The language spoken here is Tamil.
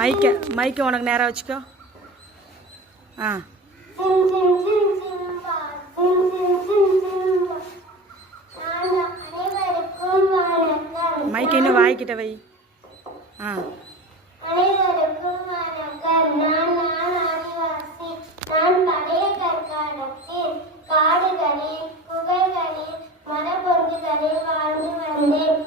மைக்கை உனக்கு நேராக வச்சுக்கோ. ஆ மைக்கை இன்னும் வாய்க்கிட்ட வை. ஆ அனைவருக்கும் வணக்கம். நான் ஆதிவாசி. நான் பழைய கற்காலத்தில் காடுகளில் குகைகளில் மரப்பொந்துகளில் வாழ்ந்து வந்தேன்.